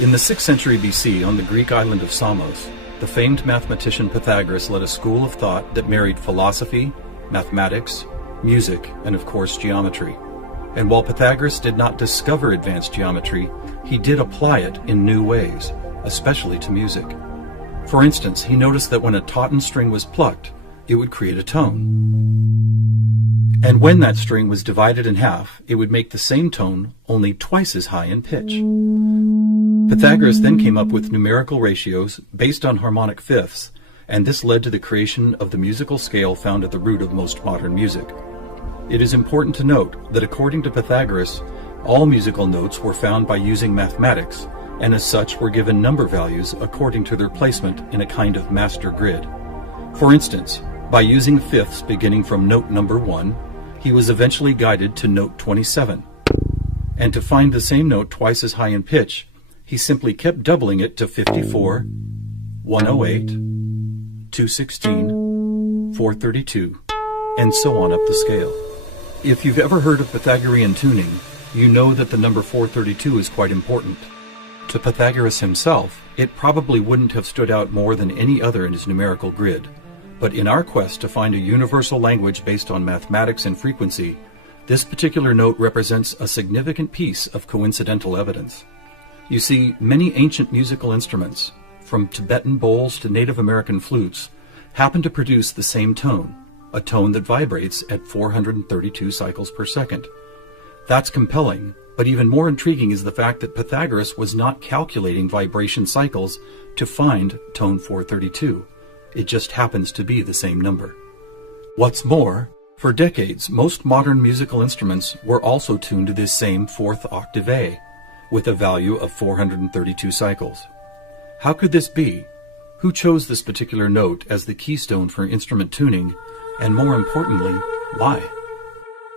In the 6th century BC, on the Greek island of Samos, the famed mathematician Pythagoras led a school of thought that married philosophy, mathematics, music, and of course geometry. And while Pythagoras did not discover advanced geometry, he did apply it in new ways, especially to music. For instance, he noticed that when a tauten string was plucked, it would create a tone. And when that string was divided in half, it would make the same tone, only twice as high in pitch. Pythagoras then came up with numerical ratios based on harmonic fifths, and this led to the creation of the musical scale found at the root of most modern music. It is important to note that according to Pythagoras, all musical notes were found by using mathematics, and as such were given number values according to their placement in a kind of master grid. For instance, by using fifths beginning from note number 1, he was eventually guided to note 27. And to find the same note twice as high in pitch, he simply kept doubling it to 54, 108, 216, 432, and so on up the scale. If you've ever heard of Pythagorean tuning, you know that the number 432 is quite important. To Pythagoras himself, it probably wouldn't have stood out more than any other in his numerical grid. But in our quest to find a universal language based on mathematics and frequency, this particular note represents a significant piece of coincidental evidence. You see, many ancient musical instruments, from Tibetan bowls to Native American flutes, happen to produce the same tone, a tone that vibrates at 432 cycles per second. That's compelling, but even more intriguing is the fact that Pythagoras was not calculating vibration cycles to find tone 432. It just happens to be the same number. What's more, for decades, most modern musical instruments were also tuned to this same fourth octave A, with a value of 432 cycles. How could this be? Who chose this particular note as the keystone for instrument tuning? And more importantly, why?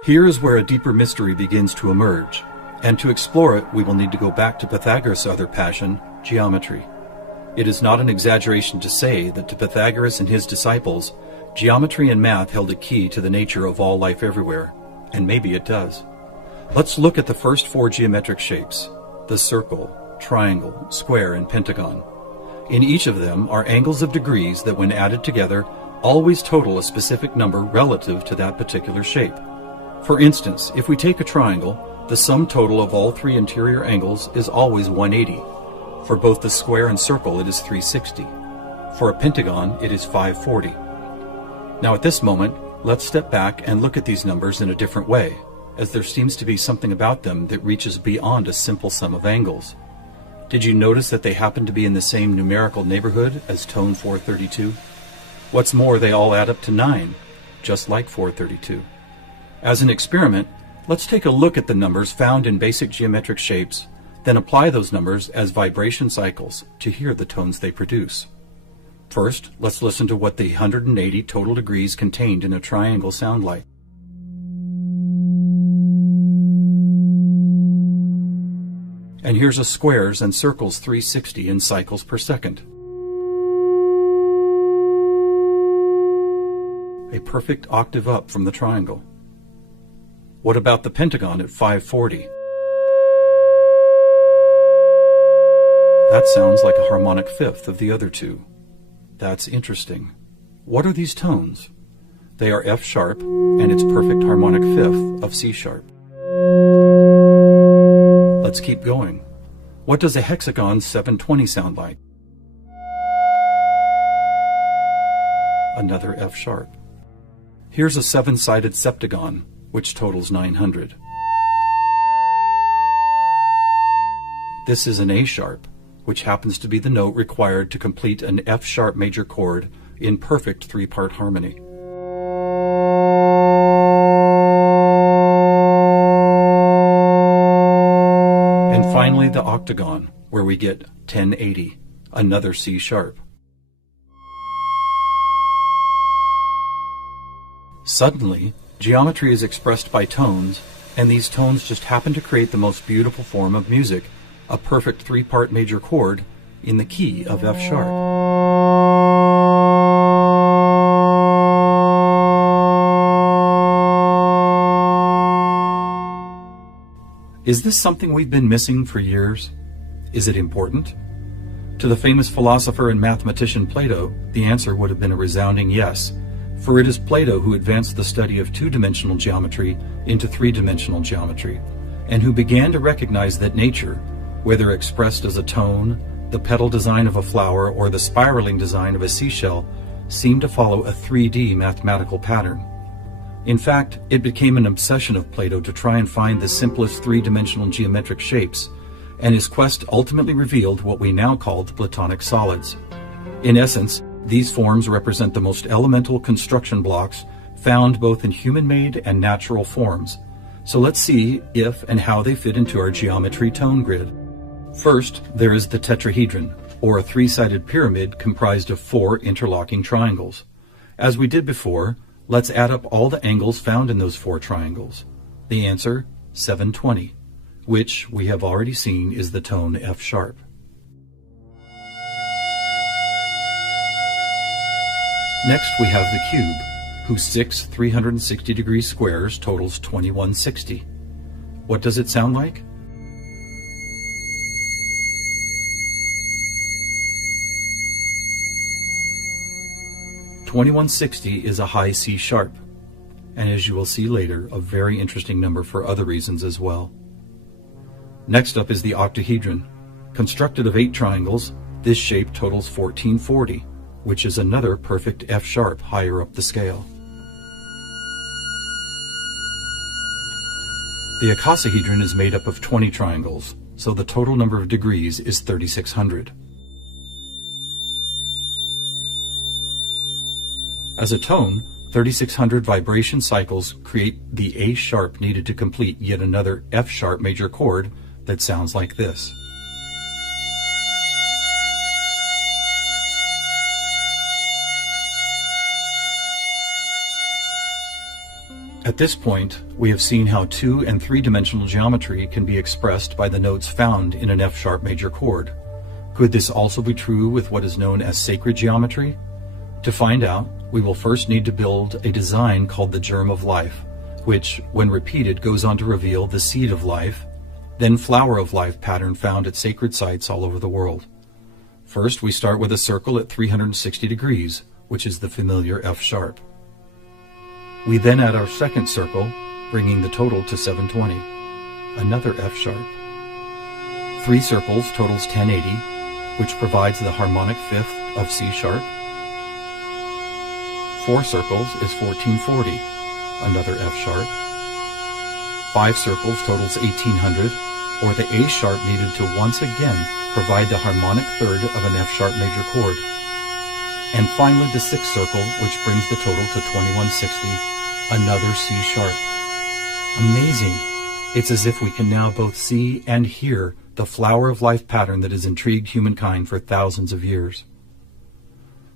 Here is where a deeper mystery begins to emerge, and to explore it we will need to go back to Pythagoras' other passion, geometry. It is not an exaggeration to say that to Pythagoras and his disciples, geometry and math held a key to the nature of all life everywhere, and maybe it does. Let's look at the first 4 geometric shapes, the circle, triangle, square, and pentagon. In each of them are angles of degrees that when added together always total a specific number relative to that particular shape. For instance, if we take a triangle, the sum total of all 3 interior angles is always 180. For both the square and circle it is 360. For a pentagon it is 540. Now at this moment, let's step back and look at these numbers in a different way, as there seems to be something about them that reaches beyond a simple sum of angles. Did you notice that they happen to be in the same numerical neighborhood as tone 432? What's more, they all add up to 9, just like 432. As an experiment, let's take a look at the numbers found in basic geometric shapes, then apply those numbers as vibration cycles to hear the tones they produce. First, let's listen to what the 180 total degrees contained in a triangle sound like. And here's a squares and circles 360 in cycles per second. A perfect octave up from the triangle. What about the pentagon at 540? That sounds like a harmonic fifth of the other two. That's interesting. What are these tones? They are F sharp and its perfect harmonic fifth of C sharp. Let's keep going. What does a hexagon 720 sound like? Another F sharp. Here's a 7-sided septagon, which totals 900. This is an A sharp, which happens to be the note required to complete an F sharp major chord in perfect 3-part harmony. And finally the octagon, where we get 1080, another C sharp. Suddenly, geometry is expressed by tones, and these tones just happen to create the most beautiful form of music, a perfect 3-part major chord in the key of F sharp. Is this something we've been missing for years? Is it important? To the famous philosopher and mathematician Plato, the answer would have been a resounding yes, for it is Plato who advanced the study of two-dimensional geometry into three-dimensional geometry, and who began to recognize that nature, whether expressed as a tone, the petal design of a flower, or the spiraling design of a seashell, seemed to follow a 3D mathematical pattern. In fact, it became an obsession of Plato to try and find the simplest three-dimensional geometric shapes, and his quest ultimately revealed what we now call the Platonic solids. In essence, these forms represent the most elemental construction blocks found both in human-made and natural forms. So let's see if and how they fit into our geometry tone grid. First, there is the tetrahedron, or a three-sided pyramid comprised of 4 interlocking triangles. As we did before, let's add up all the angles found in those 4 triangles. The answer, 720, which we have already seen is the tone F sharp. Next we have the cube, whose 6 360-degree squares totals 2160. What does it sound like? (2160) is a high C sharp, and as you will see later, a very interesting number for other reasons as well. Next up is the octahedron. Constructed of 8 triangles, this shape totals 1440, which is another perfect F sharp higher up the scale. The icosahedron is made up of 20 triangles, so the total number of degrees is 3600. As a tone, 3600 vibration cycles create the A sharp needed to complete yet another F sharp major chord that sounds like this. At this point, we have seen how 2- and 3-dimensional geometry can be expressed by the notes found in an F sharp major chord. Could this also be true with what is known as sacred geometry? To find out, we will first need to build a design called the germ of life, which, when repeated, goes on to reveal the seed of life, then flower of life pattern found at sacred sites all over the world. First, we start with a circle at 360 degrees, which is the familiar F sharp. We then add our second circle, bringing the total to 720, another F sharp. 3 circles totals 1080, which provides the harmonic fifth of C sharp. 4 circles is 1440, another F sharp. 5 circles totals 1800, or the A sharp needed to once again provide the harmonic third of an F sharp major chord. And finally the 6th circle, which brings the total to 2160, another C sharp. Amazing! It's as if we can now both see and hear the flower of life pattern that has intrigued humankind for thousands of years.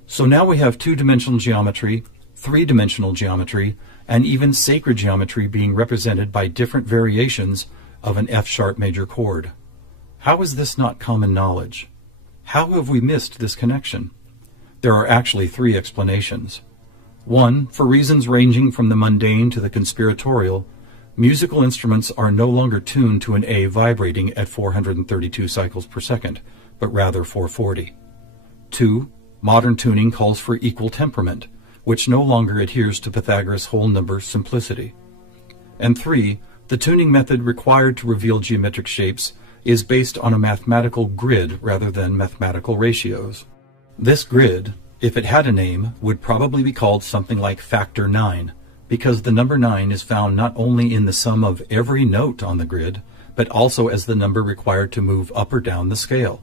So now we have 2-dimensional geometry, 3-dimensional geometry, and even sacred geometry being represented by different variations of an F sharp major chord. How is this not common knowledge? How have we missed this connection? There are actually 3 explanations. 1, for reasons ranging from the mundane to the conspiratorial, musical instruments are no longer tuned to an A vibrating at 432 cycles per second, but rather 440. 2, modern tuning calls for equal temperament, which no longer adheres to Pythagoras' whole number simplicity. And 3, the tuning method required to reveal geometric shapes is based on a mathematical grid rather than mathematical ratios. This grid, if it had a name, would probably be called something like factor 9, because the number 9 is found not only in the sum of every note on the grid, but also as the number required to move up or down the scale.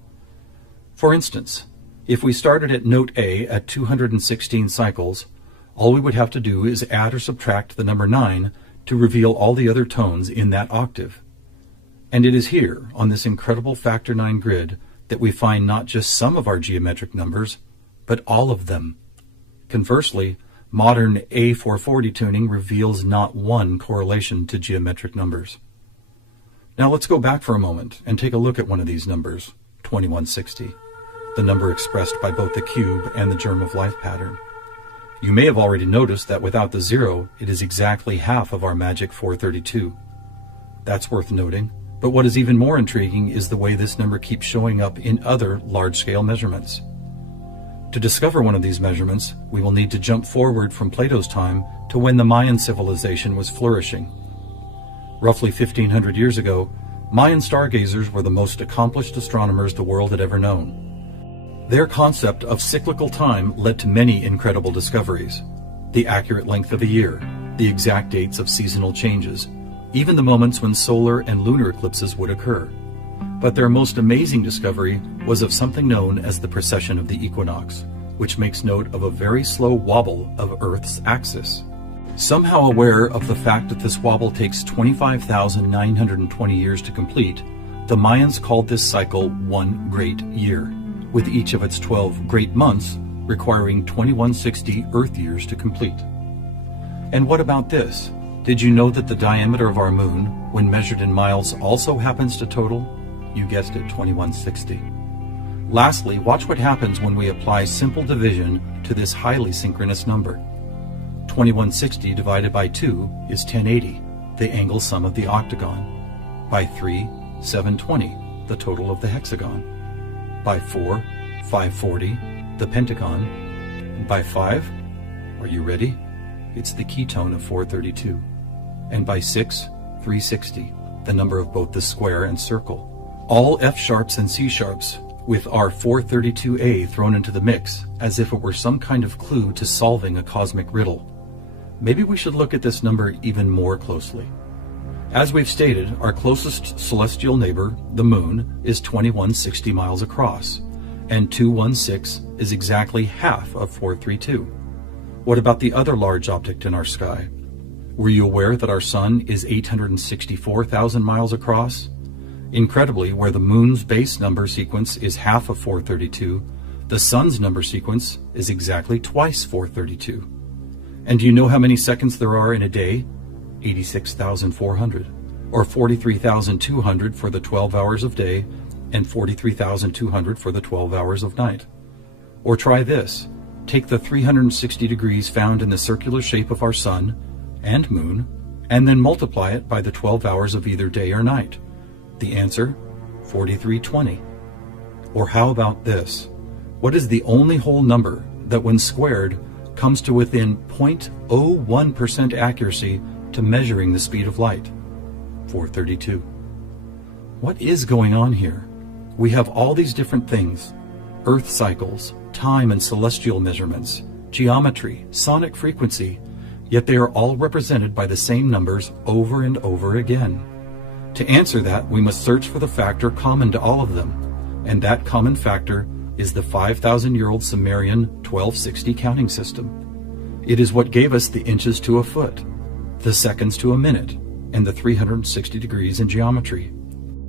For instance, if we started at note A at 216 cycles, all we would have to do is add or subtract the number 9 to reveal all the other tones in that octave. And it is here, on this incredible factor 9 grid, that we find not just some of our geometric numbers, but all of them. Conversely, modern A440 tuning reveals not one correlation to geometric numbers. Now let's go back for a moment and take a look at one of these numbers, 2160, the number expressed by both the cube and the germ of life pattern. You may have already noticed that without the 0, it is exactly half of our magic 432. That's worth noting, But what is even more intriguing is the way this number keeps showing up in other large-scale measurements. To discover one of these measurements, we will need to jump forward from Plato's time to when the Mayan civilization was flourishing. Roughly 1,500 years ago, Mayan stargazers were the most accomplished astronomers the world had ever known. Their concept of cyclical time led to many incredible discoveries: the accurate length of a year, the exact dates of seasonal changes, even the moments when solar and lunar eclipses would occur. But their most amazing discovery was of something known as the precession of the equinox, which makes note of a very slow wobble of Earth's axis. Somehow aware of the fact that this wobble takes 25,920 years to complete, the Mayans called this cycle one great year, with each of its 12 great months requiring 2160 Earth years to complete. And what about this? Did you know that the diameter of our moon, when measured in miles, also happens to total, you guessed it, 2160? Lastly, watch what happens when we apply simple division to this highly synchronous number. 2160 divided by 2 is 1080, the angle sum of the octagon. By 3, 720, the total of the hexagon. By 4, 540, the pentagon. And by 5, are you ready? It's the ketone of 432. And by 6, 360, the number of both the square and circle. All F sharps and C sharps, with our 432A thrown into the mix, as if it were some kind of clue to solving a cosmic riddle. Maybe we should look at this number even more closely. As we've stated, our closest celestial neighbor, the moon, is 2160 miles across, and 216 is exactly half of 432. What about the other large object in our sky? Were you aware that our sun is 864,000 miles across? Incredibly, where the moon's base number sequence is half of 432, the sun's number sequence is exactly twice 432. And do you know how many seconds there are in a day? 86,400, or 43,200 for the 12 hours of day, and 43,200 for the 12 hours of night. Or try this. Take the 360 degrees found in the circular shape of our sun and moon, and then multiply it by the 12 hours of either day or night. The answer, 4320. Or how about this? What is the only whole number that, when squared, comes to within 0.01% accuracy to measuring the speed of light? 432. What is going on here? We have all these different things: Earth cycles, time and celestial measurements, geometry, sonic frequency, yet they are all represented by the same numbers over and over again. To answer that, we must search for the factor common to all of them, and that common factor is the 5,000-year-old Sumerian 1260 counting system. It is what gave us the inches to a foot, the seconds to a minute, and the 360 degrees in geometry.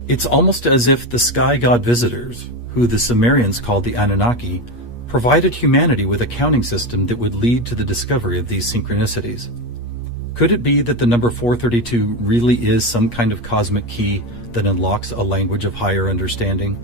It's almost as if the sky god visitors, who the Sumerians called the Anunnaki, provided humanity with a counting system that would lead to the discovery of these synchronicities. Could it be that the number 432 really is some kind of cosmic key that unlocks a language of higher understanding?